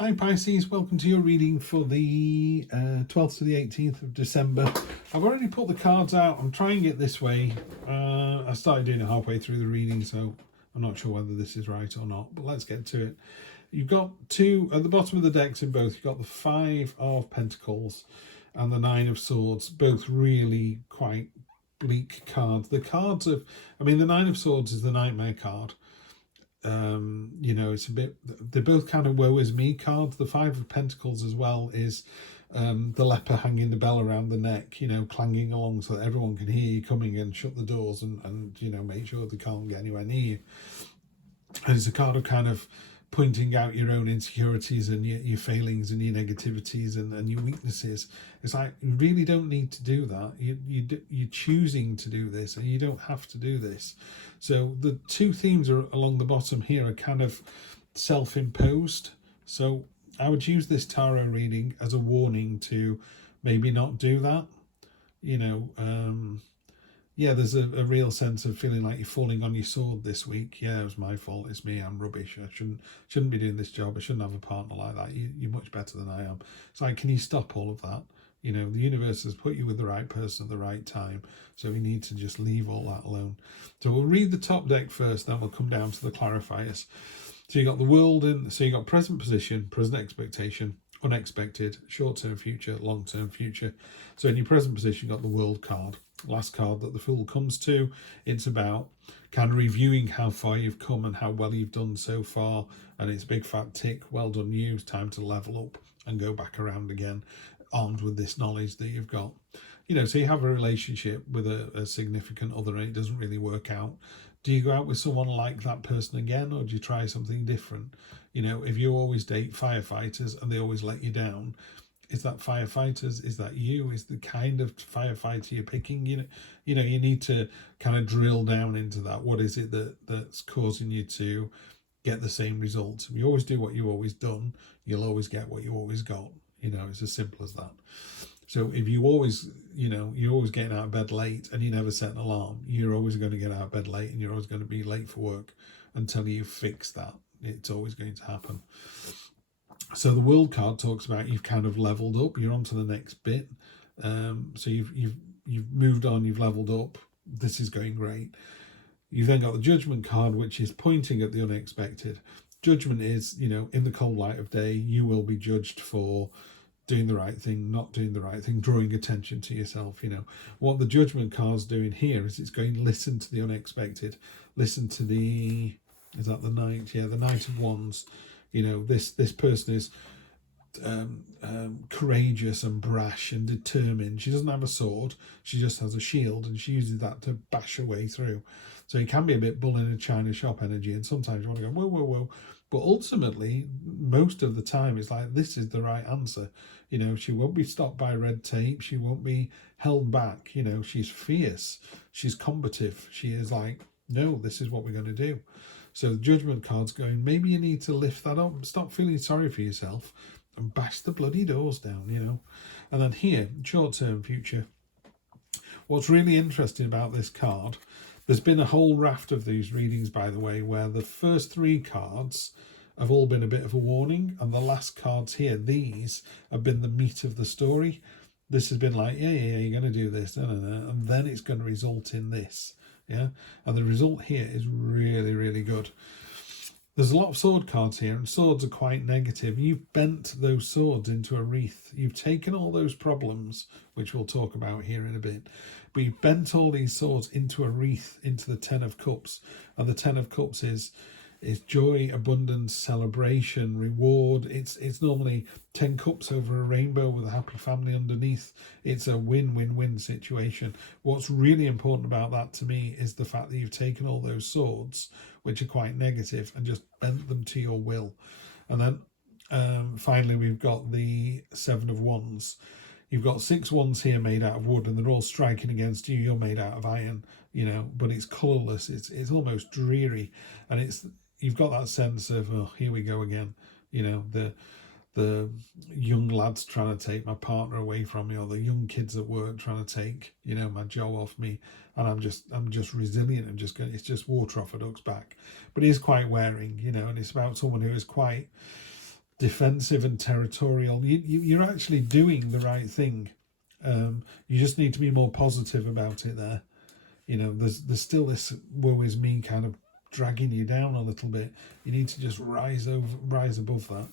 Hi Pisces, welcome to your reading for the 12th to the 18th of December. I've already put the cards out. I'm trying it this way. I started doing it halfway through the reading, so I'm not sure whether this is right or not, but let's get to it. You've got two, at the bottom of the decks in both, you've got the Five of Pentacles and the Nine of Swords, both really quite bleak cards. The cards of, the Nine of Swords is the Nightmare card. It's a bit, they're both kind of woe is me cards. The Five of Pentacles as well is the leper hanging the bell around the neck, clanging along so that everyone can hear you coming, and shut the doors and make sure they can't get anywhere near you. And it's a card of kind of pointing out your own insecurities and your failings and your negativities and your weaknesses. It's like, you really don't need to do that. You're choosing to do this, and you don't have to do this. So the two themes are along the bottom here are kind of self-imposed. So I would use this tarot reading as a warning to maybe not do that. There's a real sense of feeling like you're falling on your sword this week. Yeah, it was my fault. It's me. I'm rubbish. I shouldn't be doing this job. I shouldn't have a partner like that. You're much better than I am. It's like, can you stop all of that? The universe has put you with the right person at the right time. So we need to just leave all that alone. So we'll read the top deck first, then we'll come down to the clarifiers. So you got the world so you got present position, present expectation, unexpected, short-term future, long-term future. So in your present position, you've got the world card. Last card that the Fool comes to. It's about kind of reviewing how far you've come and how well you've done so far, and it's a big fat tick. Well done you. It's time to level up and go back around again, armed with this knowledge that you've got. So you have a relationship with a significant other and it doesn't really work out. Do you go out with someone like that person again, or do you try something different? If you always date firefighters and they always let you down, is that firefighters? Is that you? Is the kind of firefighter you're picking? You need to kind of drill down into that. What is it that's causing you to get the same results? If you always do what you've always done, you'll always get what you always got. It's as simple as that. So if you always, you're always getting out of bed late and you never set an alarm, you're always going to get out of bed late and you're always going to be late for work until you fix that. It's always going to happen. So the world card talks about you've kind of leveled up. You're on to the next bit. So you've moved on. You've leveled up. This is going great. You've then got the judgment card, which is pointing at the unexpected. Judgment is, in the cold light of day, you will be judged for doing the right thing, not doing the right thing, drawing attention to yourself. What the judgment card's doing here is it's going, listen to the unexpected. Listen to is that the Knight? Yeah, the Knight of Wands. This person is courageous and brash and determined. She doesn't have a sword, she just has a shield, and she uses that to bash her way through. So it can be a bit bull in a china shop energy, and sometimes you want to go whoa, whoa, whoa. But ultimately, most of the time, it's like, this is the right answer. She won't be stopped by red tape. She won't be held back. She's fierce. She's combative. She is like, no, this is what we're going to do. So the judgment card's going, maybe you need to lift that up, stop feeling sorry for yourself and bash the bloody doors down, And then here, short-term future. What's really interesting about this card, there's been a whole raft of these readings, by the way, where the first three cards have all been a bit of a warning, and the last cards here, these have been the meat of the story. This has been like, yeah, you're going to do this, and then it's going to result in this. Yeah, and the result here is really, really good. There's a lot of sword cards here, and swords are quite negative. You've bent those swords into a wreath. You've taken all those problems, which we'll talk about here in a bit, but you've bent all these swords into a wreath, into the Ten of Cups. And the Ten of Cups is joy, abundance, celebration, reward. It's normally 10 cups over a rainbow with a happy family underneath. It's a win-win-win situation. What's really important about that to me is the fact that you've taken all those swords, which are quite negative, and just bent them to your will. And then finally, we've got the Seven of Wands. You've got 6 wands here made out of wood, and they're all striking against you. You're made out of iron, but it's colourless. It's almost dreary, and you've got that sense of, oh, here we go again. The young lads trying to take my partner away from me, or the young kids at work trying to take, my job off me, and I'm just resilient. It's just water off a duck's back. But it is quite wearing, and it's about someone who is quite defensive and territorial. You're actually doing the right thing. You just need to be more positive about it there. You know, there's still this woe is me kind of dragging you down a little bit. You need to just rise above that.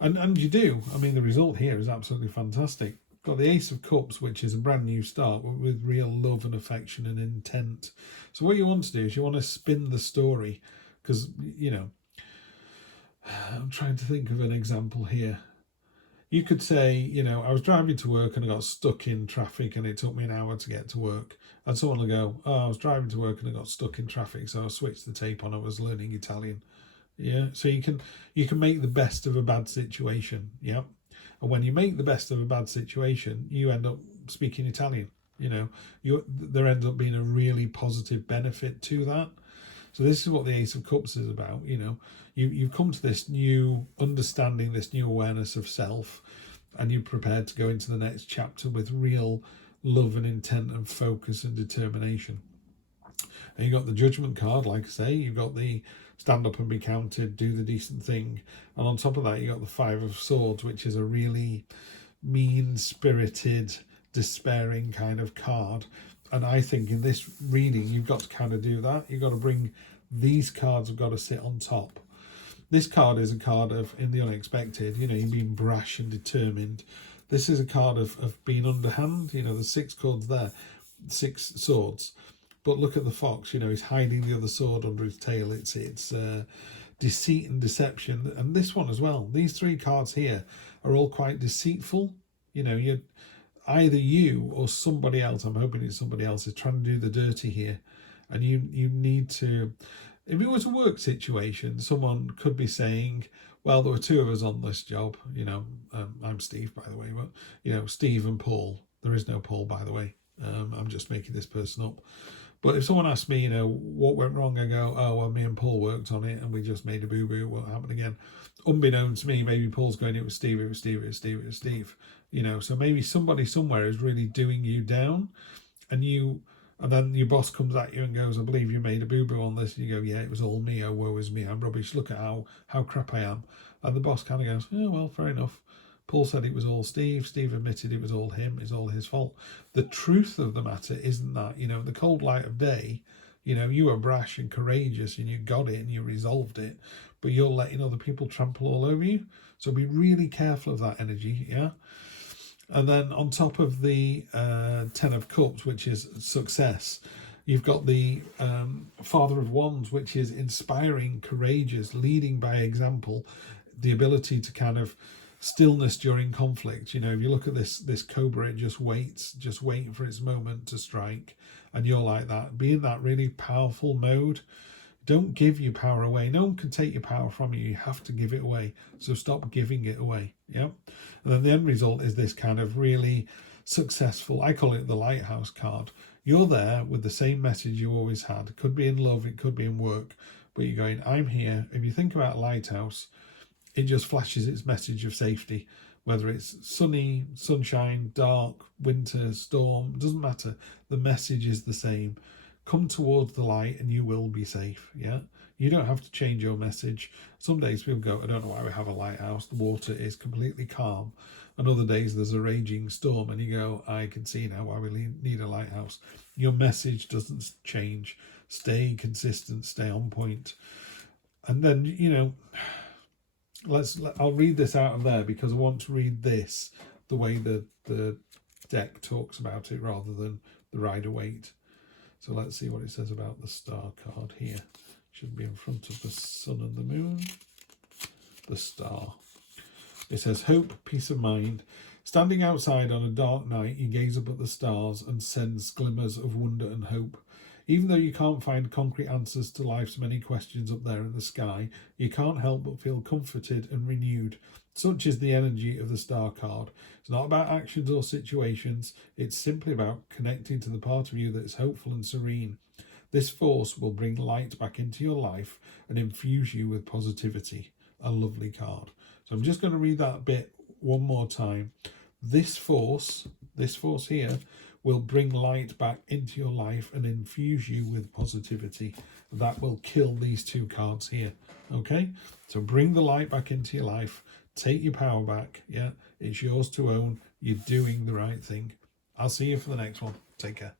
And you do. I mean, the result here is absolutely fantastic. Got the Ace of Cups, which is a brand new start with real love and affection and intent. So what you want to do is you want to spin the story, because, you know, I'm trying to think of an example here. You could say, you know, I was driving to work and I got stuck in traffic and it took me an hour to get to work. And someone will go, oh, I was driving to work and I got stuck in traffic, so I switched the tape on, I was learning Italian. Yeah, so you can make the best of a bad situation. Yeah. And when you make the best of a bad situation, you end up speaking Italian. You know, there ends up being a really positive benefit to that. So this is what the Ace of Cups is about. You know, you've come to this new understanding, this new awareness of self, and you're prepared to go into the next chapter with real love and intent and focus and determination. And you got the Judgment card, like I say. You've got the stand up and be counted, do the decent thing. And on top of that, you got the Five of Swords, which is a really mean-spirited, despairing kind of card. And I think in this reading, you've got to kind of do that. You've got to bring these cards, have got to sit on top. This card is a card of in the unexpected, you know, you're being brash and determined. This is a card of being underhand. You know, the 6 cards there, 6 swords. But look at the fox, you know, he's hiding the other sword under his tail. It's deceit and deception. And this one as well. These 3 cards here are all quite deceitful. You know, either you or somebody else, I'm hoping it's somebody else, is trying to do the dirty here. And you need to, if it was a work situation, someone could be saying, well, there were 2 of us on this job. You know, I'm Steve, by the way, but, you know, Steve and Paul. There is no Paul, by the way. I'm just making this person up. But if someone asks me, you know, what went wrong, I go, oh, well, me and Paul worked on it and we just made a boo-boo. It won't happen again. Unbeknownst to me, maybe Paul's going, it was Steve, it was Steve, it was Steve, it was Steve. You know, so maybe somebody somewhere is really doing you down, and then your boss comes at you and goes, I believe you made a boo-boo on this. And you go, yeah, it was all me. Oh, woe is me. I'm rubbish. Look at how crap I am. And the boss kind of goes, oh, well, fair enough. Paul said it was all Steve. Steve admitted it was all him. It's all his fault. The truth of the matter isn't that. You know, in the cold light of day, you know, you were brash and courageous and you got it and you resolved it, but you're letting other people trample all over you. So be really careful of that energy, yeah? And then on top of the 10 of Cups, which is success, you've got the Father of Wands, which is inspiring, courageous, leading by example, the ability to kind of stillness during conflict. You know, if you look at this cobra, it just waits, just waiting for its moment to strike. And you're like that, be in that really powerful mode. Don't give your power away. No one can take your power from you. You have to give it away. So stop giving it away. Yeah. And then the end result is this kind of really successful, I call it the lighthouse card. You're there with the same message you always had. It could be in love, it could be in work, but you're going, I'm here. If you think about lighthouse, it just flashes its message of safety, whether it's sunny, sunshine, dark, winter, storm, doesn't matter. The message is the same. Come towards the light and you will be safe. Yeah, you don't have to change your message. Some days people go, I don't know why we have a lighthouse. The water is completely calm. And other days there's a raging storm and you go, I can see now why we need a lighthouse. Your message doesn't change. Stay consistent, stay on point. And then, you know, I'll read this out of there because I want to read this the way the deck talks about it rather than the Rider-Waite. So let's see what it says about the star card here. Should be in front of the sun and the moon. The star. It says, hope, peace of mind. Standing outside on a dark night, you gaze up at the stars and sense glimmers of wonder and hope. Even though you can't find concrete answers to life's many questions up there in the sky, you can't help but feel comforted and renewed. Such is the energy of the star card. It's not about actions or situations. It's simply about connecting to the part of you that is hopeful and serene. This force will bring light back into your life and infuse you with positivity. A lovely card. So I'm just going to read that bit one more time. This force here will bring light back into your life and infuse you with positivity. That will kill these 2 cards here. Okay? So bring the light back into your life. Take your power back. Yeah, it's yours to own. You're doing the right thing. I'll see you for the next one. Take care.